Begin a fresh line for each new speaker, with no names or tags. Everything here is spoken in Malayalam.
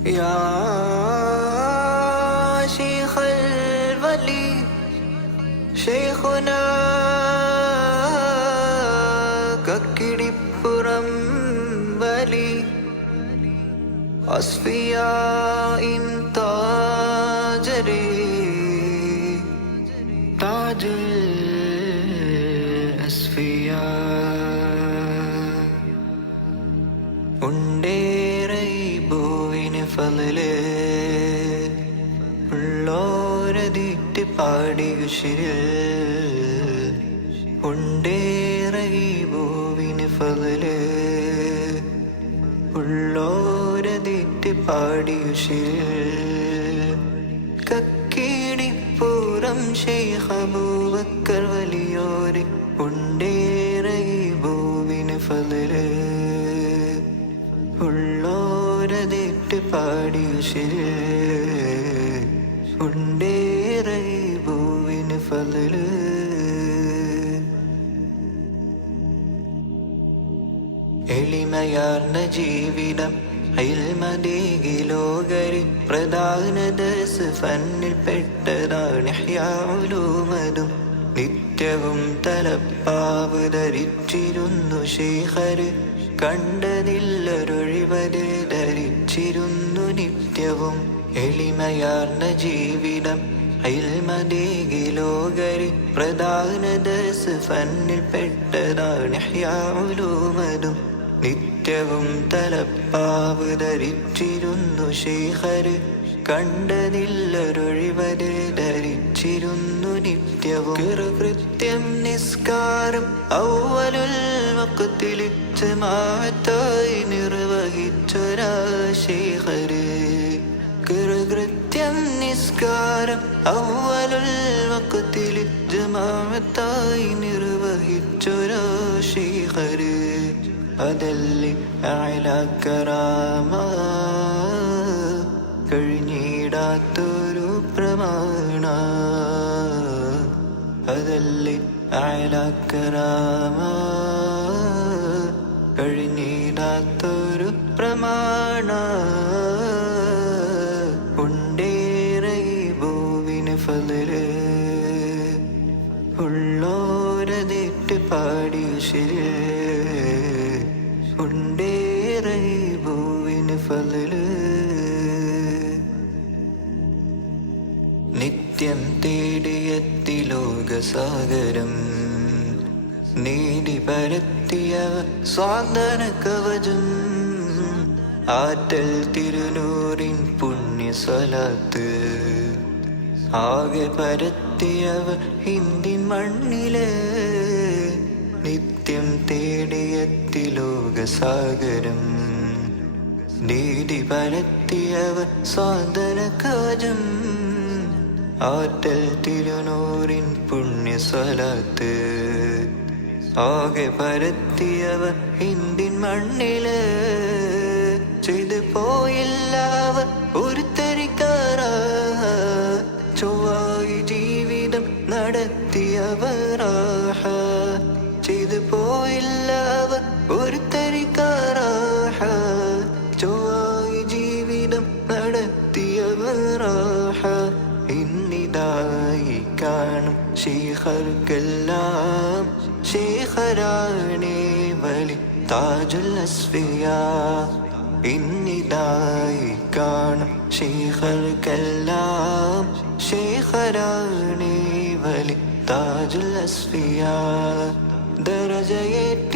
يا شيخ الولي شيخنا கக்கிடிப்புறம் வலி அஸ்பியாயின் தாஜரே தாஜுல் அஸ்பியா உண்டே ഫലല് ഉള്ളോരതിട്ട് പാടിയുശിരിൽ ഉണ്ടേറെ ഭൂവിന് ഫലല് പാടി പാടിയുശിരിൽ കക്കിടിപ്പൂരം ഷെയ്ഖബൂബക്കർ വലിയോര് ഉണ്ടേറെ പാടിയുശിരിൽ ഉണ്ടേറെ ഭൂവിന് ഫലല്. എളിമയാർന്ന ജീവിതം അയൽമതീകിലോകരി പ്രധാന ദസ് ഫന്നിൽ പെട്ടതാണ് ഹ്യാലൂമതും നിത്യവും തലപ്പാവ് ധരിച്ചിരുന്നു ശേഖര് കണ്ടതില്ലൊരൊഴിവത് നിത്യവും എളിമയാർന്ന ജീവിതം. അയൽമതീകിലോകരി പ്രധാന ദസ് ഫന്നിൽ പെട്ടതാണ്. ഹ്യാലൂമതും നിത്യവും തലപ്പാവ് ധരിച്ചിരുന്നു ശേഖർ കണ്ടതില്ലൊരൊഴിവത് ധരിച്ചിരുന്നു നിത്യവും. കൃത്യം നിസ്കാരം ഔവലുൽ മക്കത്തിലിച്ച് മാത്തായി നിർവഹിച്ചൊരാ ശേഖര്. കൃത്യം നിസ്കാരം ഔവലുൽ വക്കത്തിൽ ജമാഅത്തായി നിർവഹിച്ചൊരാ ശേഖര് അതല്ലി അയലക്കറാമ കഴിഞ്ഞിടാത്തൊരു പ്രമാണ. അതല്ലി അയലക്കറാമ കഴിഞ്ഞിടാത്തൊരു പ്രമാണ. നിത്യം തേടിയെത്തി ലോകസാഗരം നീതി പരത്തിയ സ്വാതന കവചം ആറ്റൽ തിരുനൂറിൻ പുണ്യ സ്വലാത്ത് ആകെ പരത്തിയവ ഹിന്ദിൻ മണ്ണിൽ നിത്യം തേടിയെത്തി ലോകസാഗരം നീതി പരത്തിയവ സ്വാതന കവചം ആറ്റൽ തിരുനൂറിൻ പുണ്യ സ്വലാത്ത് ആകെ പരത്തിയവ ഹിന്ദിൻ മണ്ണിൽ. ചെയ്തു പോയില്ല ഒരു തരിക്കാറ ചൊവ്വായി ജീവിതം നടത്തിയവരാഹ ശേഖർക്കെല്ലാം ശേഖരാണേ വലി താജുൽ അസ്ഫിയ ഇന്നിതായി കാണും ശേഖർക്കെല്ലാം ശേഖരാണേ വലി താജുൽ അസ്ഫിയ ദരജയേറ്റിടേടം